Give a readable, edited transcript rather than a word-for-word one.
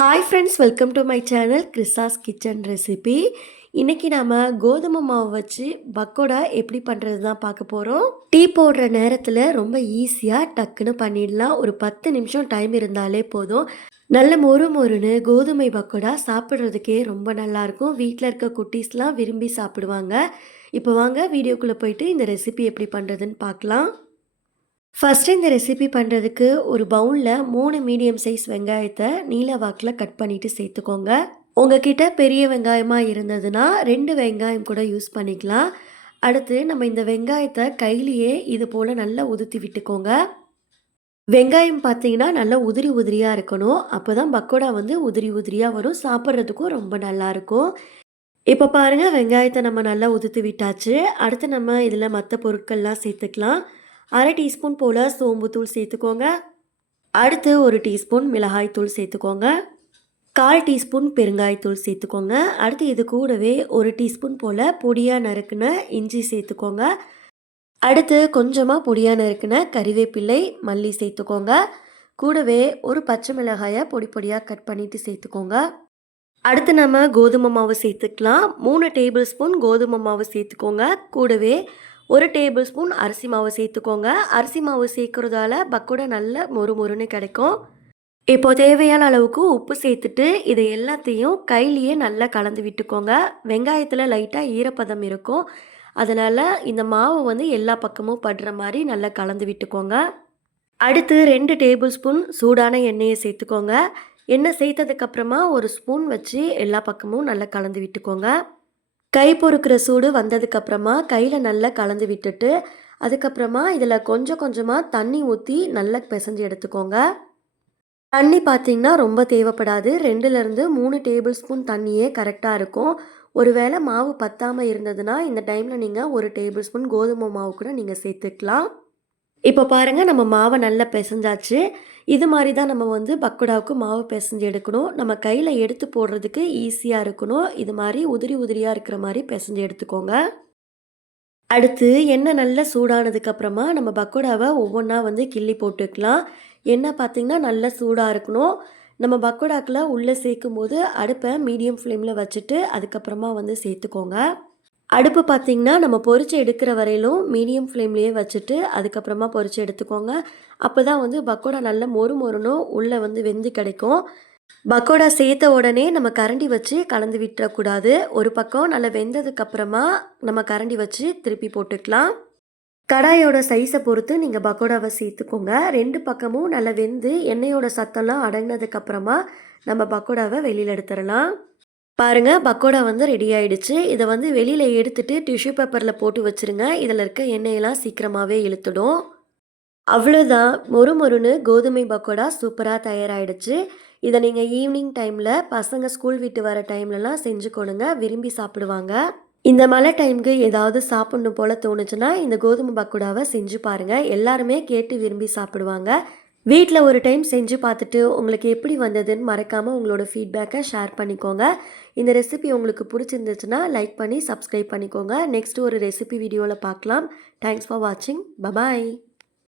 Hi friends, welcome to my channel கிறிஸாஸ் kitchen recipe. இன்றைக்கி நாம் கோதுமை மாவு வச்சு பக்கோடா எப்படி பண்ணுறது தான் பார்க்க போகிறோம். டீ போடுற நேரத்தில் ரொம்ப ஈஸியாக டக்குன்னு பண்ணிடலாம். ஒரு 10 நிமிஷம் டைம் இருந்தாலே போதும். நல்ல மொறு மொறுன்னு கோதுமை பக்கோடா சாப்பிட்றதுக்கே ரொம்ப நல்லாயிருக்கும். வீட்டில் இருக்க குட்டீஸ்லாம் விரும்பி சாப்பிடுவாங்க. இப்போ வாங்க வீடியோக்குள்ளே போயிட்டு இந்த ரெசிபி எப்படி பண்ணுறதுன்னு பார்க்கலாம். ஃபஸ்ட்டு இந்த ரெசிபி பண்ணுறதுக்கு ஒரு பவுலில் 3 மீடியம் சைஸ் வெங்காயத்தை நீல வாக்கில் கட் பண்ணிவிட்டு சேர்த்துக்கோங்க. உங்ககிட்ட பெரிய வெங்காயமாக இருந்ததுன்னா 2 வெங்காயம் கூட யூஸ் பண்ணிக்கலாம். அடுத்து நம்ம இந்த வெங்காயத்தை கையிலேயே இது போல் நல்லா உதுத்தி விட்டுக்கோங்க. வெங்காயம் பார்த்தீங்கன்னா நல்லா உதிரி உதிரியாக இருக்கணும். அப்போ தான் பக்கோடா வந்து உதிரி உதிரியாக வரும், சாப்பிட்றதுக்கும் ரொம்ப நல்லாயிருக்கும். இப்போ பாருங்கள், வெங்காயத்தை நம்ம நல்லா உதுத்து விட்டாச்சு. அடுத்து நம்ம இதில் மற்ற பொருட்கள்லாம் சேர்த்துக்கலாம். 1/2 டீஸ்பூன் போல் சோம்புத்தூள் சேர்த்துக்கோங்க. அடுத்து 1 டீஸ்பூன் மிளகாய்த்தூள் சேர்த்துக்கோங்க. 1/4 டீஸ்பூன் பெருங்காயத்தூள் சேர்த்துக்கோங்க. அடுத்து இது கூடவே 1 டீஸ்பூன் போல் பொடியாக நறுக்குன இஞ்சி சேர்த்துக்கோங்க. அடுத்து கொஞ்சமாக பொடியாக நறுக்குன கறிவேப்பிலை, மல்லி சேர்த்துக்கோங்க. கூடவே ஒரு பச்சை மிளகாயை பொடி பொடியாக கட் பண்ணிவிட்டு சேர்த்துக்கோங்க. அடுத்து நம்ம கோதுமை மாவு சேர்த்துக்கலாம். 3 டேபிள் ஸ்பூன் கோதுமை மாவு சேர்த்துக்கோங்க. கூடவே 1 டேபிள் ஸ்பூன் அரிசி மாவு சேர்த்துக்கோங்க. அரிசி மாவு சேர்க்குறதால பக்கோடா நல்ல மொறு மொறுன்னு கிடைக்கும். இப்போ தேவையான அளவுக்கு உப்பு சேர்த்துட்டு இதை எல்லாத்தையும் கையிலேயே நல்லா கலந்து விட்டுக்கோங்க. வெங்காயத்தில் லைட்டாக ஈரப்பதம் இருக்கும், அதனால் இந்த மாவு வந்து எல்லா பக்கமும் படுற மாதிரி நல்லா கலந்து விட்டுக்கோங்க. அடுத்து 2 டேபிள் ஸ்பூன் சூடான எண்ணெயை சேர்த்துக்கோங்க. எண்ணெய் சேர்த்ததுக்கப்புறமா ஒரு ஸ்பூன் வச்சு எல்லா பக்கமும் நல்லா கலந்து விட்டுக்கோங்க. கை பொறுக்கிற சூடு வந்ததுக்கப்புறமா கையில் நல்லா கலந்து விட்டுட்டு அதுக்கப்புறமா இதில் கொஞ்சம் கொஞ்சமாக தண்ணி ஊற்றி நல்லா பிசைஞ்சு எடுத்துக்கோங்க. தண்ணி பார்த்திங்கன்னா ரொம்ப தேவைப்படாது. 2லேருந்து 3 டேபிள் ஸ்பூன் தண்ணியே கரெக்டாக இருக்கும். ஒருவேளை மாவு பத்தாமல் இருந்ததுன்னா இந்த டைமில் நீங்கள் 1 டேபிள் ஸ்பூன் கோதுமை மாவு கூட நீங்கள் சேர்த்துக்கலாம். இப்போ பாருங்கள், நம்ம மாவை நல்லா பிசைஞ்சாச்சு. இது மாதிரி தான் நம்ம வந்து பக்கோடாவுக்கு மாவு பிசைஞ்சு எடுக்கணும். நம்ம கையில் எடுத்து போடுறதுக்கு ஈஸியாக இருக்கணும். இது மாதிரி உதிரி உதிரியாக இருக்கிற மாதிரி பிசைஞ்சு எடுத்துக்கோங்க. அடுத்து எண்ணெய் நல்லா சூடானதுக்கப்புறமா நம்ம பக்கோடாவை ஒவ்வொன்றா வந்து கிள்ளி போட்டுக்கலாம். எண்ணெய் பார்த்திங்கன்னா நல்லா சூடாக இருக்கணும். நம்ம பக்கோடாக்கில் உள்ளே சேர்க்கும் போது அடுப்பை மீடியம் ஃப்ளேமில் வச்சுட்டு அதுக்கப்புறமா வந்து சேர்த்துக்கோங்க. அடுப்பு பார்த்திங்கன்னா நம்ம பொரிச்சு எடுக்கிற வரையிலும் மீடியம் ஃப்ளேம்லேயே வச்சுட்டு அதுக்கப்புறமா பொரிச்சு எடுத்துக்கோங்க. அப்போ தான் வந்து பக்கோடா நல்ல மொறு மொறுனும் உள்ளே வந்து வெந்து கிடைக்கும். பக்கோடா சேர்த்த உடனே நம்ம கரண்டி வச்சு கலந்து விட்டுறக்கூடாது. ஒரு பக்கம் நல்லா வெந்ததுக்கப்புறமா நம்ம கரண்டி வச்சு திருப்பி போட்டுக்கலாம். கடாயோட சைஸை பொறுத்து நீங்கள் பக்கோடாவை சேர்த்துக்கோங்க. 2 பக்கமும் நல்லா வெந்து எண்ணெயோட சத்தம்லாம் அடங்கினதுக்கப்புறமா நம்ம பக்கோடாவை வெளியில் எடுத்துடலாம். பாருங்கள், பக்கோடா வந்து ரெடி ஆகிடுச்சு. இதை வந்து வெளியில் எடுத்துகிட்டு டிஷ்யூ பேப்பரில் போட்டு வச்சுருங்க. இதில் இருக்க எண்ணெயெல்லாம் சீக்கிரமாகவே இழுத்துடும். அவ்வளோதான், மொறு மொறுன்னு கோதுமை பக்கோடா சூப்பராக தயாராகிடுச்சு. இதை நீங்கள் ஈவினிங் டைமில் பசங்க ஸ்கூல் விட்டு வர டைம்லலாம் செஞ்சு கொடுங்க, விரும்பி சாப்பிடுவாங்க. இந்த மழை டைமுக்கு ஏதாவது சாப்பிட்ணும் போல் தோணுச்சுன்னா இந்த கோதுமை பக்கோடாவை செஞ்சு பாருங்கள். எல்லாருமே கேட்டு விரும்பி சாப்பிடுவாங்க. வீட்டில் ஒரு டைம் செஞ்சு பார்த்துட்டு உங்களுக்கு எப்படி வந்ததுன்னு மறக்காமல் உங்களோட ஃபீட்பேக்கை ஷேர் பண்ணிக்கோங்க. இந்த ரெசிபி உங்களுக்கு பிடிச்சிருந்துச்சுன்னா லைக் பண்ணி சப்ஸ்கிரைப் பண்ணிக்கோங்க. நெக்ஸ்ட் ஒரு ரெசிபி வீடியோவில் பார்க்கலாம். தேங்க்ஸ் ஃபார் வாட்சிங். பபாய்.